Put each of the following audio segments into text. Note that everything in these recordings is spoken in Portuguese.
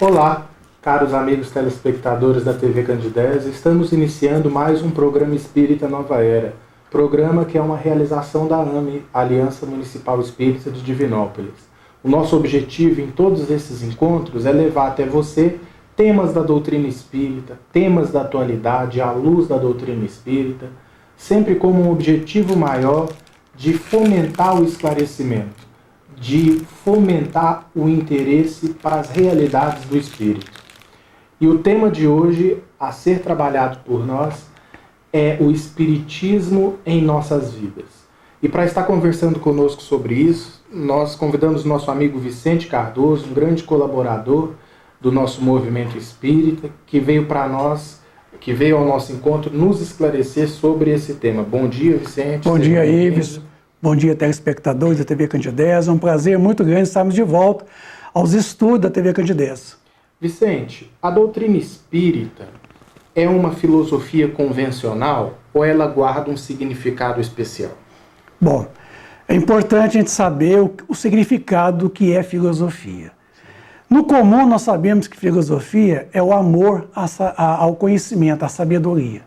Olá, caros amigos telespectadores da TV Candidez, estamos iniciando mais um programa Espírita Nova Era, programa que é uma realização da AME, Aliança Municipal Espírita de Divinópolis. O nosso objetivo em todos esses encontros é levar até você temas da doutrina espírita, temas da atualidade à luz da doutrina espírita, sempre como um objetivo maior de fomentar o esclarecimento, de fomentar o interesse para as realidades do espírito. E o tema de hoje, a ser trabalhado por nós, é o Espiritismo em nossas vidas. E para estar conversando conosco sobre isso, nós convidamos nosso amigo Vicente Cardoso, um grande colaborador do nosso movimento espírita, que veio ao nosso encontro nos esclarecer sobre esse tema. Bom dia, Vicente. Bom dia, Ives. Bom dia, telespectadores da TV Candidez. É um prazer muito grande estarmos de volta aos estudos da TV Candidez. Vicente, a doutrina espírita é uma filosofia convencional ou ela guarda um significado especial? Bom, é importante a gente saber o significado do que é filosofia. No comum, nós sabemos que filosofia é o amor ao conhecimento, à sabedoria.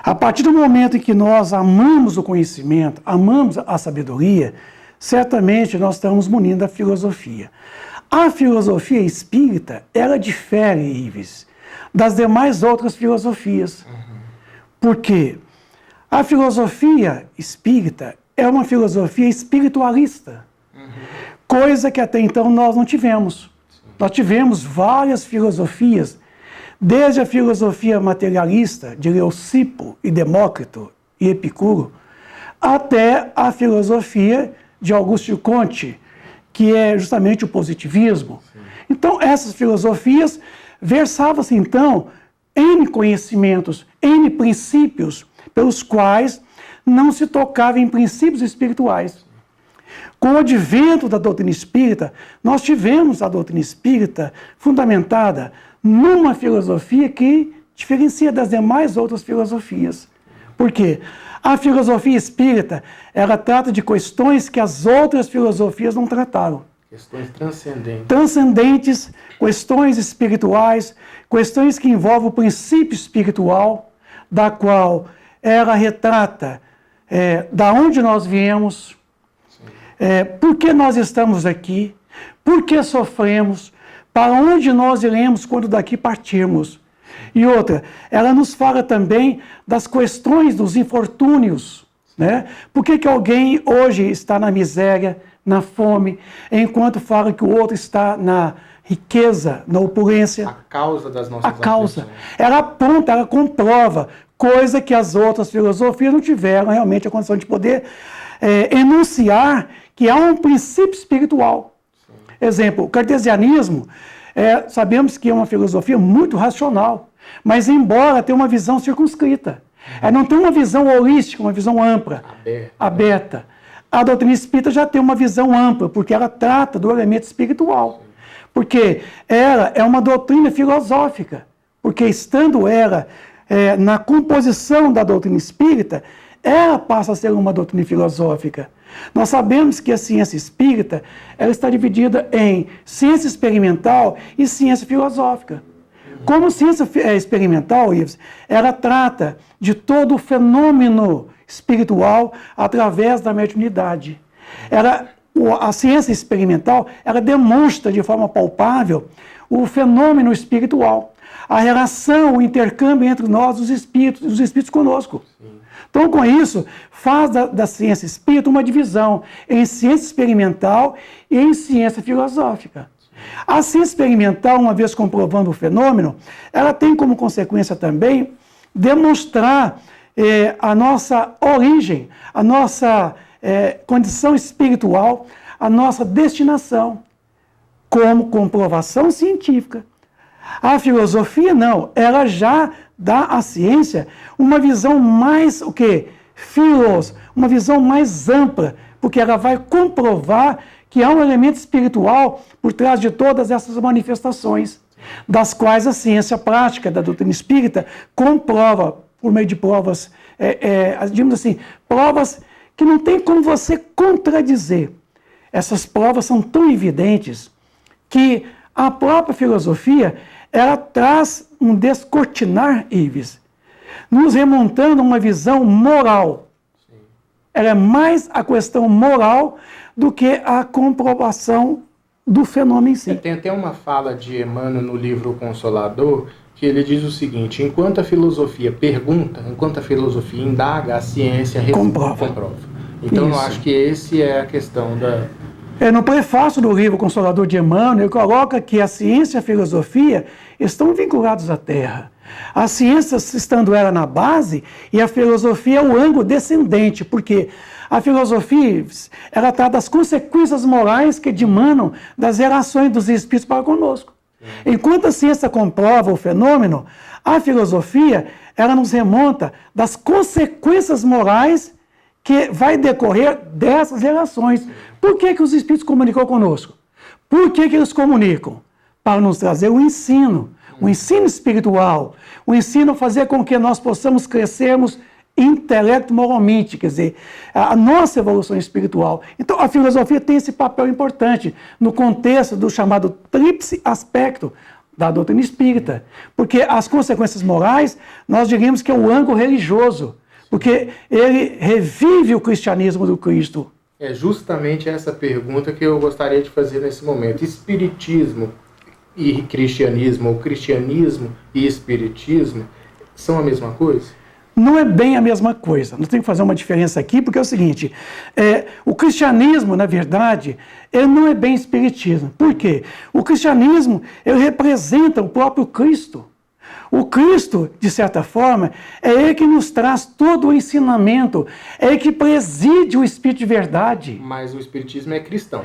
A partir do momento em que nós amamos o conhecimento, amamos a sabedoria, certamente nós estamos munindo da filosofia. A filosofia espírita, ela difere, Ives, das demais outras filosofias. Porque a filosofia espírita é uma filosofia espiritualista, coisa que até então nós não tivemos. Nós tivemos várias filosofias, desde a filosofia materialista de Leucipo e Demócrito e Epicuro, até a filosofia de Auguste Comte, que é justamente o positivismo. Então, essas filosofias versavam-se, então, N conhecimentos, N princípios, pelos quais não se tocava em princípios espirituais. Com o advento da doutrina espírita, nós tivemos a doutrina espírita fundamentada numa filosofia que diferencia das demais outras filosofias. Por quê? A filosofia espírita, ela trata de questões que as outras filosofias não trataram. Questões transcendentes. Transcendentes, questões espirituais, questões que envolvem o princípio espiritual, da qual ela retrata da onde nós viemos, por que nós estamos aqui, por que sofremos, para onde nós iremos quando daqui partirmos. E outra, ela nos fala também das questões dos infortúnios, né? Por que alguém hoje está na miséria, na fome, enquanto fala que o outro está na riqueza, na opulência? A causa das nossas aflições. Ela aponta, ela comprova, coisa que as outras filosofias não tiveram realmente a condição de poder enunciar que há um princípio espiritual. Exemplo, o cartesianismo, sabemos que é uma filosofia muito racional, mas embora tenha uma visão circunscrita. Não tem uma visão holística, uma visão ampla, aberta. A doutrina espírita já tem uma visão ampla, porque ela trata do elemento espiritual. Porque ela é uma doutrina filosófica, porque estando ela na composição da doutrina espírita, ela passa a ser uma doutrina filosófica. Nós sabemos que a ciência espírita ela está dividida em ciência experimental e ciência filosófica. Como ciência experimental, Ives, ela trata de todo o fenômeno espiritual através da mediunidade. A ciência experimental ela demonstra de forma palpável o fenômeno espiritual, a relação, o intercâmbio entre nós, os espíritos conosco. Então, com isso, faz da ciência espírita uma divisão em ciência experimental e em ciência filosófica. A ciência experimental, uma vez comprovando o fenômeno, ela tem como consequência também demonstrar a nossa origem, a nossa condição espiritual, a nossa destinação, como comprovação científica. A filosofia não, ela já dá à ciência uma visão mais, uma visão mais ampla, porque ela vai comprovar que há um elemento espiritual por trás de todas essas manifestações, das quais a ciência prática da doutrina espírita comprova, por meio de provas, digamos assim, provas que não tem como você contradizer. Essas provas são tão evidentes que a própria filosofia, ela traz um descortinar, Ives, nos remontando a uma visão moral. Sim. Ela é mais a questão moral do que a comprovação do fenômeno em si. Tem até uma fala de Emmanuel no livro Consolador, que ele diz o seguinte: enquanto a filosofia pergunta, enquanto a filosofia indaga, a ciência comprova. Então, eu acho que esse é a questão da... No prefácio do livro Consolador de Emmanuel, ele coloca que a ciência e a filosofia estão vinculados à Terra. A ciência estando ela na base e a filosofia é o ângulo descendente, porque a filosofia, ela trata das consequências morais que dimanam das relações dos espíritos para conosco. Enquanto a ciência comprova o fenômeno, a filosofia, ela nos remonta das consequências morais que vai decorrer dessas relações. Por que os espíritos comunicam conosco? Por que eles comunicam? Para nos trazer o ensino espiritual, o ensino a fazer com que nós possamos crescermos intelecto moralmente, quer dizer, a nossa evolução espiritual. Então, a filosofia tem esse papel importante no contexto do chamado tríplice aspecto da doutrina espírita, porque as consequências morais, nós diríamos que é o ângulo religioso, porque ele revive o cristianismo do Cristo. É justamente essa pergunta que eu gostaria de fazer nesse momento. Espiritismo e cristianismo, ou cristianismo e espiritismo, são a mesma coisa? Não é bem a mesma coisa. Nós temos que fazer uma diferença aqui, porque é o seguinte, o cristianismo, na verdade, ele não é bem espiritismo. Por quê? O cristianismo, ele representa o próprio Cristo. O Cristo, de certa forma, é ele que nos traz todo o ensinamento, é ele que preside o Espírito de verdade. Mas o espiritismo é cristão.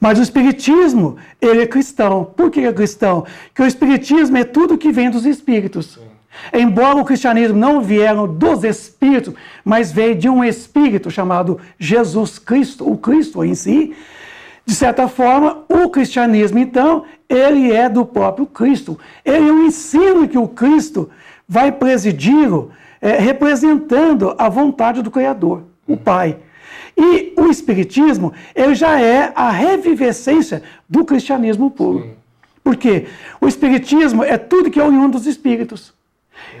Mas o espiritismo, ele é cristão. Por que é cristão? Porque o espiritismo é tudo que vem dos espíritos. Sim. Embora o cristianismo não vieram dos espíritos, mas veio de um espírito chamado Jesus Cristo, o Cristo em si, de certa forma, o cristianismo, então, ele é do próprio Cristo. Ele é um ensino que o Cristo vai presidi-lo, representando a vontade do Criador, o Pai. E o espiritismo, ele já é a revivescência do cristianismo puro. Sim. Por quê? O espiritismo é tudo que é oriundo dos espíritos.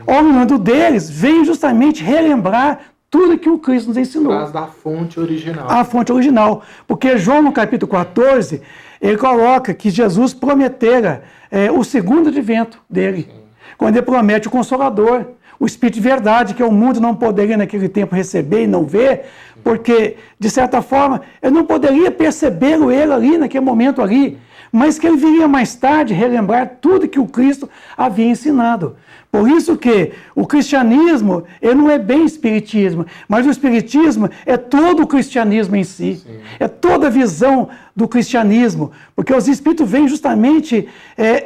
O oriundo deles vem justamente relembrar tudo que o Cristo nos ensinou. Traz da fonte original. A fonte original. Porque João, no capítulo 14, ele coloca que Jesus prometera o segundo advento dele. Sim. Quando ele promete o Consolador, o Espírito de verdade, que o mundo não poderia naquele tempo receber e não ver, porque, de certa forma, eu não poderia percebê-lo ele ali, naquele momento ali, mas que ele viria mais tarde relembrar tudo que o Cristo havia ensinado. Por isso que o cristianismo, ele não é bem espiritismo, mas o espiritismo é todo o cristianismo em si. Sim. É toda a visão do cristianismo, porque os espíritos vêm justamente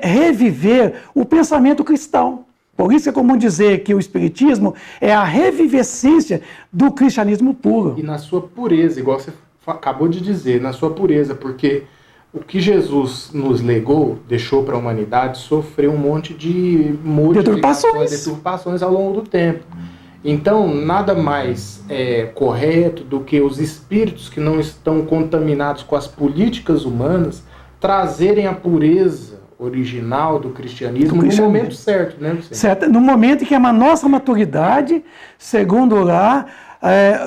reviver o pensamento cristão. Por isso é comum dizer que o espiritismo é a revivescência do cristianismo puro. E na sua pureza, igual você acabou de dizer, na sua pureza, porque o que Jesus nos legou, deixou para a humanidade, sofreu um monte de deturpações ao longo do tempo. Então, nada mais correto do que os espíritos que não estão contaminados com as políticas humanas trazerem a pureza original do cristianismo no momento certo, né? Certo. No momento em que a nossa maturidade, segundo lá,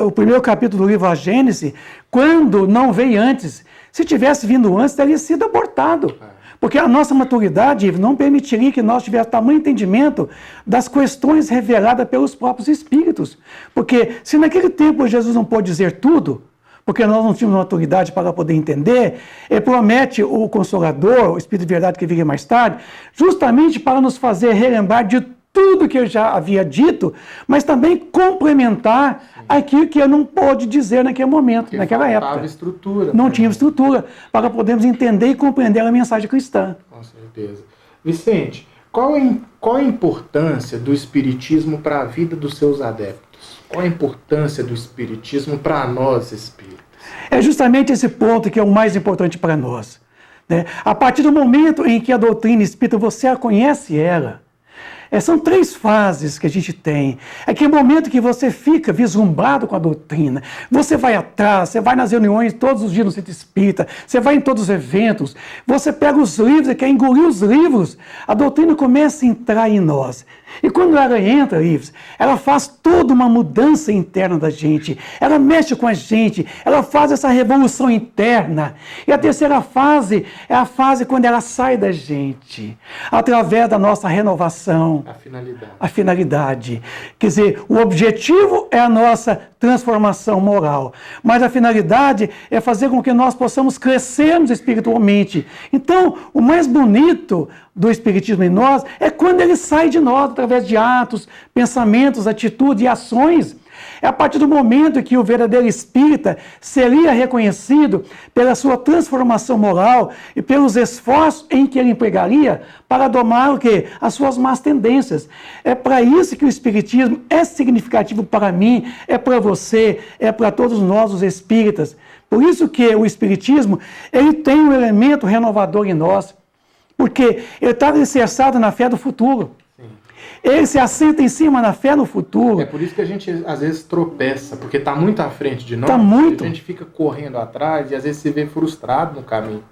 o primeiro capítulo do livro A Gênese, quando não veio antes, se tivesse vindo antes, teria sido abortado. Porque a nossa maturidade não permitiria que nós tivéssemos tamanho entendimento das questões reveladas pelos próprios espíritos. Porque se naquele tempo Jesus não pôde dizer tudo, porque nós não tínhamos maturidade para poder entender, ele promete o Consolador, o Espírito de verdade que viria mais tarde, justamente para nos fazer relembrar de tudo que eu já havia dito, mas também complementar aquilo que eu não pôde dizer naquele momento, porque naquela época. Estrutura. Não tinha estrutura para podermos entender e compreender a mensagem cristã. Com certeza. Vicente, qual a importância do espiritismo para a vida dos seus adeptos? Qual a importância do espiritismo para nós espíritas? É justamente esse ponto que é o mais importante para nós. Né? A partir do momento em que a doutrina espírita, você a conhece ela São 3 fases que a gente tem. Aquele momento que você fica vislumbrado com a doutrina. Você vai atrás, você vai nas reuniões todos os dias no Centro Espírita, você vai em todos os eventos, você pega os livros e quer engolir os livros. A doutrina começa a entrar em nós. E quando ela entra, Ives, ela faz toda uma mudança interna da gente. Ela mexe com a gente, ela faz essa revolução interna. E a terceira fase é a fase quando ela sai da gente, através da nossa renovação. A finalidade. Quer dizer, o objetivo é a nossa transformação moral, mas a finalidade é fazer com que nós possamos crescermos espiritualmente. Então, o mais bonito do Espiritismo em nós é quando ele sai de nós, através de atos, pensamentos, atitudes e ações. É a partir do momento que o verdadeiro espírita seria reconhecido pela sua transformação moral e pelos esforços em que ele empregaria para domar o quê? As suas más tendências. É para isso que o espiritismo é significativo para mim, é para você, é para todos nós os espíritas. Por isso que o espiritismo, ele tem um elemento renovador em nós, porque ele está alicerçado na fé do futuro. Ele se assenta em cima na fé no futuro. É por isso que a gente às vezes tropeça, porque está muito à frente de nós. Está muito. A gente fica correndo atrás e às vezes se vê frustrado no caminho.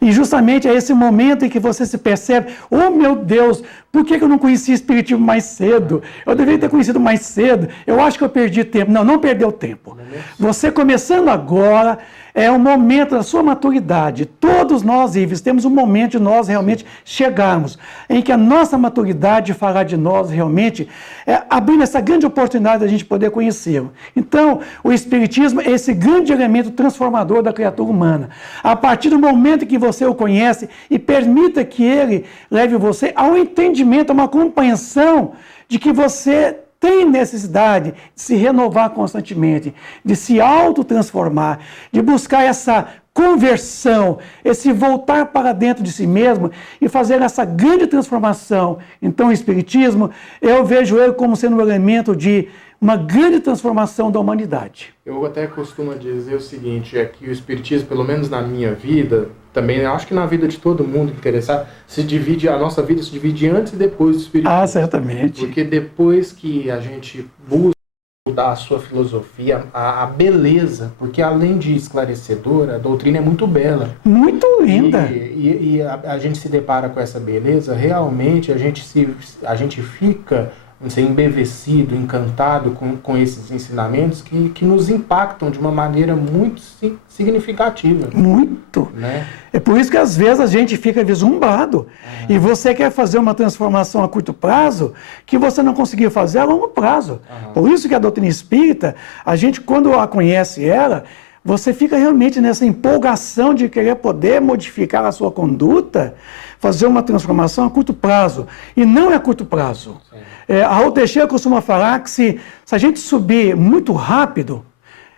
E justamente é esse momento em que você se percebe, oh meu Deus, por que eu não conheci o Espiritismo mais cedo? Eu deveria ter conhecido mais cedo, eu acho que eu perdi tempo. Não, não perdeu tempo. Você começando agora, é o momento da sua maturidade. Todos nós, Ives, temos um momento de nós realmente chegarmos, em que a nossa maturidade fará de nós realmente, abrindo essa grande oportunidade da gente poder conhecê-lo. Então, o Espiritismo é esse grande elemento transformador da criatura humana. A partir do momento que você o conhece e permita que ele leve você ao entendimento, a uma compreensão de que você tem necessidade de se renovar constantemente, de se autotransformar, de buscar essa conversão, esse voltar para dentro de si mesmo e fazer essa grande transformação. Então, o Espiritismo, eu vejo ele como sendo um elemento de uma grande transformação da humanidade. Eu até costumo dizer o seguinte, é que o Espiritismo, pelo menos na minha vida, também acho que na vida de todo mundo interessado, a nossa vida se divide antes e depois do Espiritismo. Ah, certamente. Porque depois que a gente busca mudar a sua filosofia, a beleza, porque além de esclarecedora, a doutrina é muito bela. Muito linda. E a gente se depara com essa beleza, realmente a gente fica embevecido, encantado com esses ensinamentos que nos impactam de uma maneira muito significativa. Muito. Né? É por isso que às vezes a gente fica vislumbrado. E você quer fazer uma transformação a curto prazo que você não conseguiu fazer a longo prazo. Por isso que a doutrina espírita, a gente quando a conhece ela, você fica realmente nessa empolgação de querer poder modificar a sua conduta, fazer uma transformação a curto prazo. E não é a curto prazo. A Raul Teixeira costuma falar que se a gente subir muito rápido,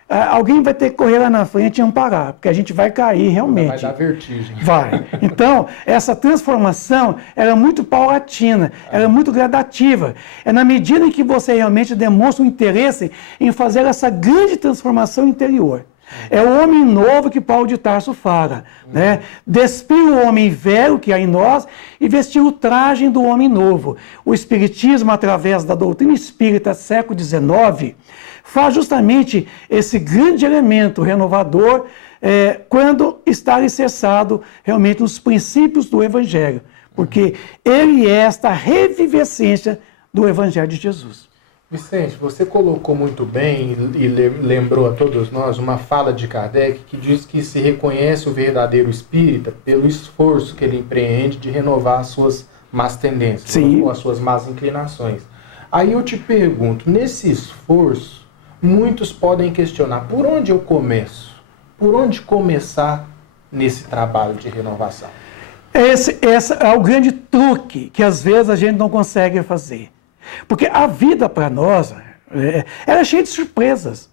alguém vai ter que correr lá na frente e amparar, porque a gente vai cair realmente. Vai dar vertigem. Vai. Então, essa transformação ela é muito paulatina, ela é muito gradativa. É na medida em que você realmente demonstra um interesse em fazer essa grande transformação interior. É o homem novo que Paulo de Tarso fala, né? Despir o homem velho que há em nós e vestir o traje do homem novo. O Espiritismo, através da doutrina espírita século XIX, faz justamente esse grande elemento renovador quando está alicerçado realmente nos princípios do Evangelho, porque ele é esta revivescência do Evangelho de Jesus. Vicente, você colocou muito bem e lembrou a todos nós uma fala de Kardec que diz que se reconhece o verdadeiro espírita pelo esforço que ele empreende de renovar as suas más tendências, Sim. ou as suas más inclinações. Aí eu te pergunto, nesse esforço, muitos podem questionar, por onde eu começo? Por onde começar nesse trabalho de renovação? Esse é o grande truque que às vezes a gente não consegue fazer. Porque a vida para nós, ela é cheia de surpresas.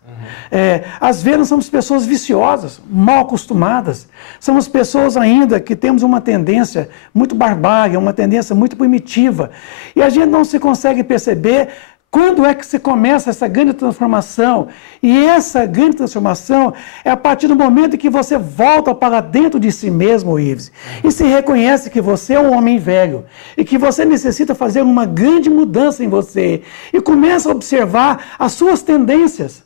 Às vezes nós somos pessoas viciosas, mal acostumadas. Somos pessoas ainda que temos uma tendência muito barbária, uma tendência muito primitiva. E a gente não se consegue perceber Quando é que você começa essa grande transformação? E essa grande transformação é a partir do momento que você volta para dentro de si mesmo, Ives, e se reconhece que você é um homem velho e que você necessita fazer uma grande mudança em você e começa a observar as suas tendências,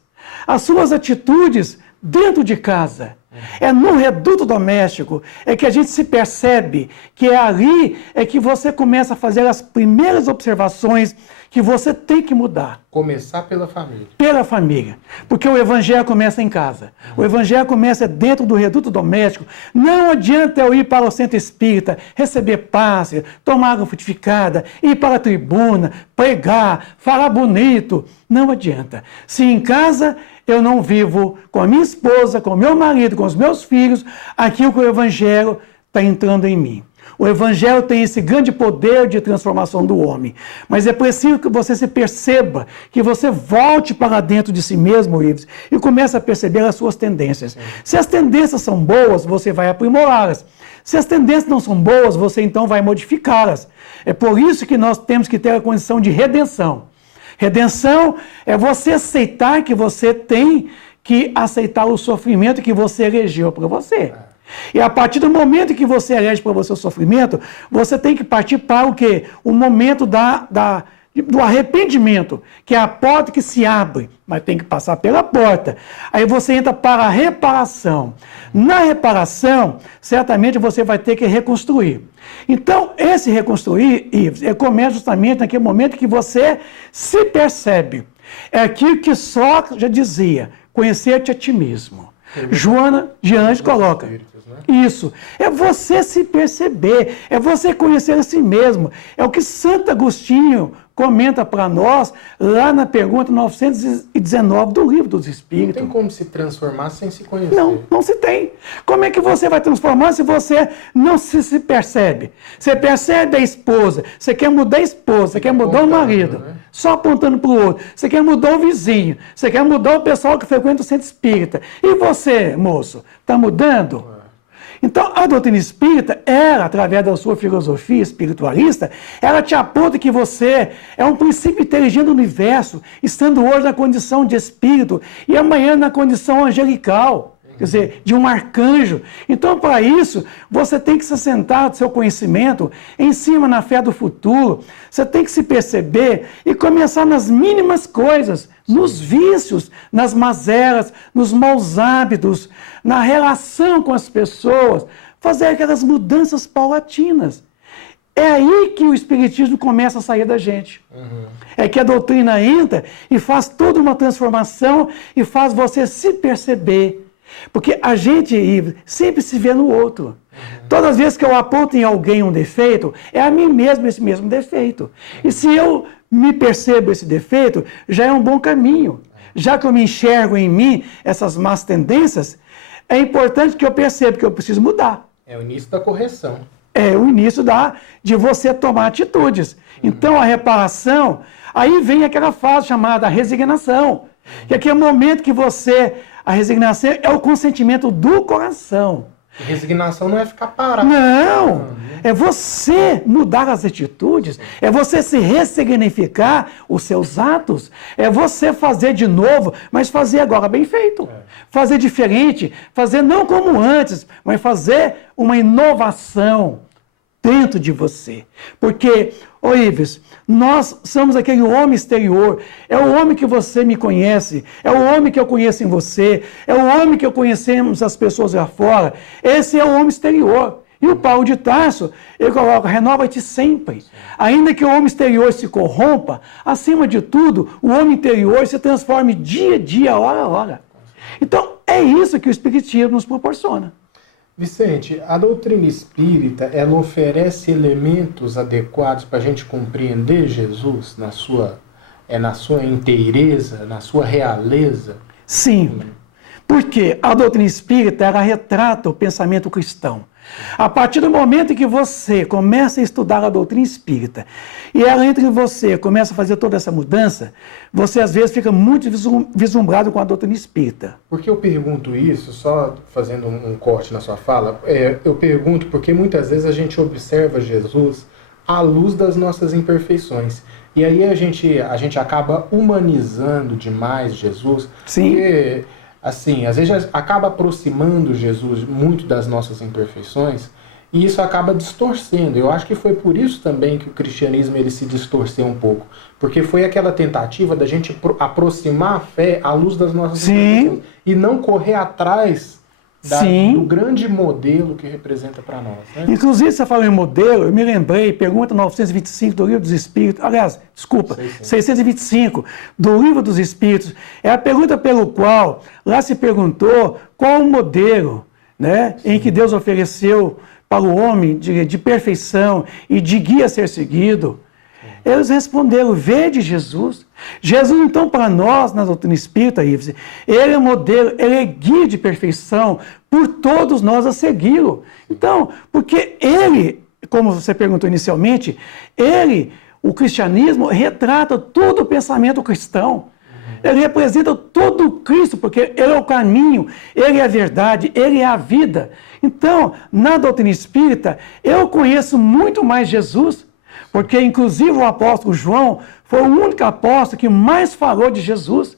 as suas atitudes dentro de casa. É no reduto doméstico é que a gente se percebe que é ali é que você começa a fazer as primeiras observações que você tem que mudar. Começar pela família. Pela família. Porque o evangelho começa em casa. O evangelho começa dentro do reduto doméstico. Não adianta eu ir para o centro espírita, receber passe, tomar água frutificada, ir para a tribuna, pregar, falar bonito. Não adianta. Se em casa eu não vivo com a minha esposa, com o meu marido, com os meus filhos, aquilo que o evangelho está entrando em mim. O evangelho tem esse grande poder de transformação do homem. Mas é preciso que você se perceba, que você volte para dentro de si mesmo, Ives, e comece a perceber as suas tendências. Sim. Se as tendências são boas, você vai aprimorá-las. Se as tendências não são boas, você então vai modificá-las. É por isso que nós temos que ter a condição de redenção. Redenção é você aceitar que você tem que aceitar o sofrimento que você elegeu para você. E a partir do momento que você elege para você o sofrimento, você tem que partir para o quê? O momento do arrependimento, que é a porta que se abre, mas tem que passar pela porta. Aí você entra para a reparação. Na reparação, certamente você vai ter que reconstruir. Então, esse reconstruir, Ives, começa justamente naquele momento que você se percebe. É aquilo que Sócrates já dizia, conhecer-te a ti mesmo. Joana de Anjos coloca. Isso. É você se perceber, é você conhecer a si mesmo. É o que Santo Agostinho comenta para nós lá na pergunta 919 do Livro dos Espíritos. Não tem como se transformar sem se conhecer. Não, não se tem. Como é que você vai transformar se você não se percebe? Você percebe a esposa, você quer mudar a esposa, você quer mudar o marido, né? Só apontando para o outro. Você quer mudar o vizinho, você quer mudar o pessoal que frequenta o centro espírita. E você, moço, está mudando? Então, a doutrina espírita, ela, através da sua filosofia espiritualista, ela te aponta que você é um princípio inteligente do universo, estando hoje na condição de espírito e amanhã na condição angelical, quer dizer, de um arcanjo. Então, para isso, você tem que se assentar do seu conhecimento em cima na fé do futuro. Você tem que se perceber e começar nas mínimas coisas, nos vícios, nas mazelas, nos maus hábitos, na relação com as pessoas, fazer aquelas mudanças paulatinas. É aí que o espiritismo começa a sair da gente. É que a doutrina entra e faz toda uma transformação e faz você se perceber. Porque a gente sempre se vê no outro. Todas as vezes que eu aponto em alguém um defeito, é a mim mesmo esse mesmo defeito. E se eu me percebo esse defeito, já é um bom caminho. Já que eu me enxergo em mim essas más tendências, é importante que eu perceba que eu preciso mudar. É o início da correção. É o início de você tomar atitudes. Então, a reparação, aí vem aquela fase chamada resignação. Que é aquele momento que a resignação é o consentimento do coração. Resignação não é ficar parado. Não, é você mudar as atitudes, é você se ressignificar os seus atos, é você fazer de novo, mas fazer agora bem feito. Fazer diferente, fazer não como antes, mas fazer uma inovação dentro de você. Porque, Ives, nós somos aquele homem exterior, é o homem que você me conhece, é o homem que eu conheço em você, é o homem que eu conhecemos as pessoas lá fora, esse é o homem exterior. E o Paulo de Tarso, ele coloca, renova-te sempre. Ainda que o homem exterior se corrompa, acima de tudo, o homem interior se transforme dia a dia, hora a hora. Então, é isso que o Espiritismo nos proporciona. Vicente, a doutrina espírita, ela oferece elementos adequados para a gente compreender Jesus na sua inteireza, na sua realeza? Sim, porque a doutrina espírita, ela retrata o pensamento cristão. A partir do momento em que você começa a estudar a doutrina espírita e ela entra em você, começa a fazer toda essa mudança, você às vezes fica muito vislumbrado com a doutrina espírita. Por que eu pergunto isso, só fazendo um corte na sua fala, eu pergunto porque muitas vezes a gente observa Jesus à luz das nossas imperfeições. E aí a gente acaba humanizando demais Jesus, Sim. porque, assim, às vezes acaba aproximando Jesus muito das nossas imperfeições, e isso acaba distorcendo. Eu acho que foi por isso também que o cristianismo ele se distorceu um pouco, porque foi aquela tentativa da gente aproximar a fé à luz das nossas imperfeições, e não correr atrás do grande modelo que representa para nós. Né? Inclusive, você falou em modelo, eu me lembrei, pergunta 925 do Livro dos Espíritos, aliás, desculpa, 625 do Livro dos Espíritos, é a pergunta pelo qual lá se perguntou qual o modelo, né, em que Deus ofereceu para o homem de perfeição e de guia a ser seguido. Eles responderam, vede Jesus. Jesus, então, para nós, na doutrina espírita, ele é modelo, ele é guia de perfeição por todos nós a segui-lo. Então, porque ele, como você perguntou inicialmente, o cristianismo, retrata todo o pensamento cristão. Ele representa todo o Cristo, porque ele é o caminho, ele é a verdade, ele é a vida. Então, na doutrina espírita, eu conheço muito mais Jesus, porque, inclusive, o apóstolo João foi o único apóstolo que mais falou de Jesus.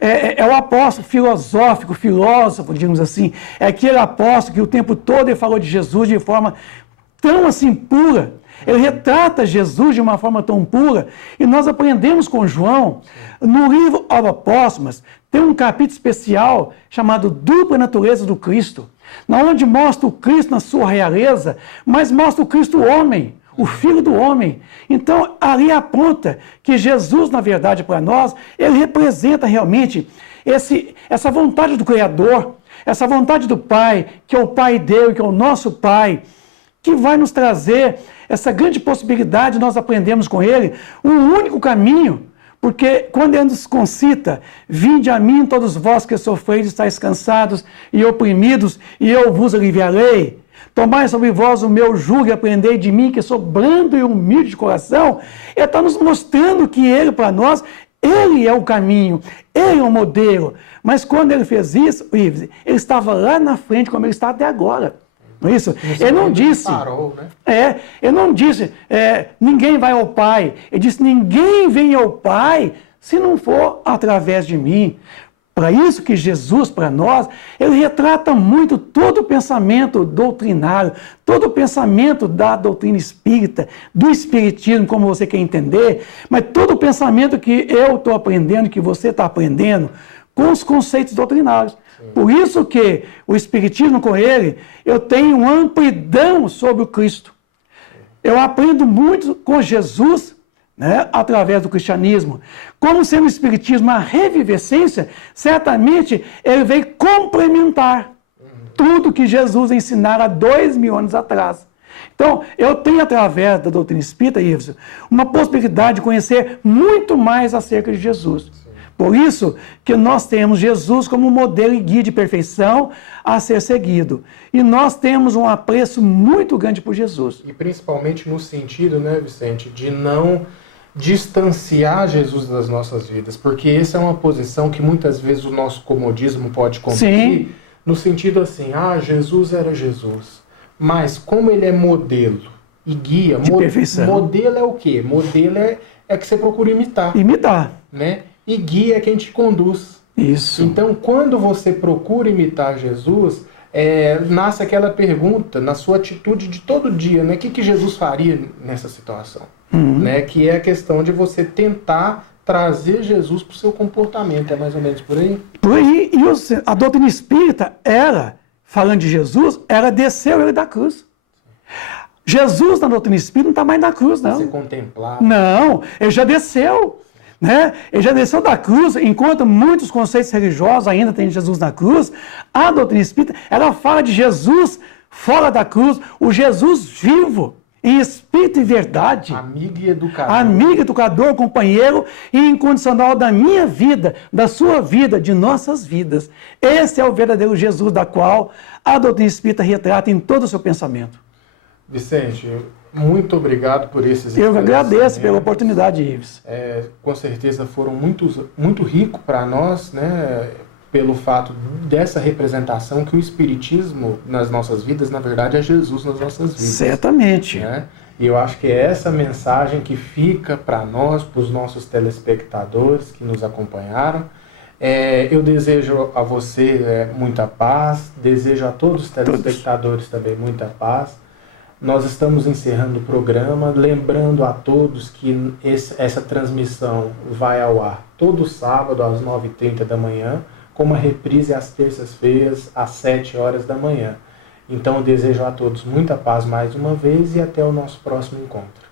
É o apóstolo filosófico, filósofo, digamos assim. É aquele apóstolo que o tempo todo ele falou de Jesus de forma tão assim pura. Ele retrata Jesus de uma forma tão pura. E nós aprendemos com João, no livro Aos Apóstolos, tem um capítulo especial chamado Dupla Natureza do Cristo, onde mostra o Cristo na sua realeza, mas mostra o Cristo homem, o Filho do homem. Então, ali aponta que Jesus, na verdade, para nós, ele representa realmente essa vontade do Criador, essa vontade do Pai, que é o Pai dele, que é o nosso Pai, que vai nos trazer essa grande possibilidade, nós aprendemos com ele, um único caminho, porque quando ele nos concita, vinde a mim todos vós que sofreis, estáis cansados e oprimidos, e eu vos aliviarei. Tomai sobre vós o meu jugo e aprendei de mim, que sou brando e humilde de coração. Ele está nos mostrando que ele, para nós, ele é o caminho, ele é o modelo. Mas quando ele fez isso, ele estava lá na frente, como ele está até agora. Não é isso? Ele não disse, ele não disse, ninguém vai ao Pai. Ele disse, ninguém vem ao Pai se não for através de mim. Para isso que Jesus, para nós, ele retrata muito todo o pensamento doutrinário, todo o pensamento da doutrina espírita, do espiritismo, como você quer entender, mas todo o pensamento que eu estou aprendendo, que você está aprendendo, com os conceitos doutrinários. Por isso que o espiritismo com ele, eu tenho uma amplidão sobre o Cristo. Eu aprendo muito com Jesus, né, através do cristianismo. Como sendo o espiritismo a revivescência, certamente ele veio complementar tudo que Jesus ensinara há 2000 anos atrás. Então, eu tenho, através da doutrina espírita, Ives, uma possibilidade de conhecer muito mais acerca de Jesus. Por isso que nós temos Jesus como modelo e guia de perfeição a ser seguido. E nós temos um apreço muito grande por Jesus. E principalmente no sentido, né, Vicente, de não distanciar Jesus das nossas vidas, porque essa é uma posição que muitas vezes o nosso comodismo pode conduzir, no sentido assim, Jesus era Jesus, mas como ele é modelo e guia, de perfeição. Modelo é o quê? Modelo é que você procura imitar. Imitar. Né? E guia é quem te conduz. Isso. Então, quando você procura imitar Jesus, nasce aquela pergunta na sua atitude de todo dia, né? O que Jesus faria nessa situação? Né? Que é a questão de você tentar trazer Jesus para o seu comportamento. É mais ou menos por aí? Por aí. E a doutrina espírita, falando de Jesus, ela desceu ele da cruz. Jesus, na doutrina espírita, não está mais na cruz, não. Você contemplar. Não, ele já desceu. Né? Ele já desceu da cruz, enquanto muitos conceitos religiosos ainda têm Jesus na cruz, a doutrina espírita, ela fala de Jesus fora da cruz, o Jesus vivo, em espírito e verdade. Amigo e educador. Amigo, educador, companheiro e incondicional da minha vida, da sua vida, de nossas vidas. Esse é o verdadeiro Jesus, da qual a doutrina espírita retrata em todo o seu pensamento. Vicente, muito obrigado por esses Eu agradeço pela oportunidade, Ives. Com certeza foram muito ricos para nós, né, pelo fato dessa representação que o Espiritismo nas nossas vidas, na verdade, é Jesus nas nossas vidas. Certamente. Né? E eu acho que é essa mensagem que fica para nós, para os nossos telespectadores que nos acompanharam. Eu desejo a você muita paz, desejo a todos os telespectadores também muita paz. Nós estamos encerrando o programa, lembrando a todos que essa transmissão vai ao ar todo sábado às 9h30 da manhã, com uma reprise às terças-feiras às 7 horas da manhã. Então eu desejo a todos muita paz mais uma vez e até o nosso próximo encontro.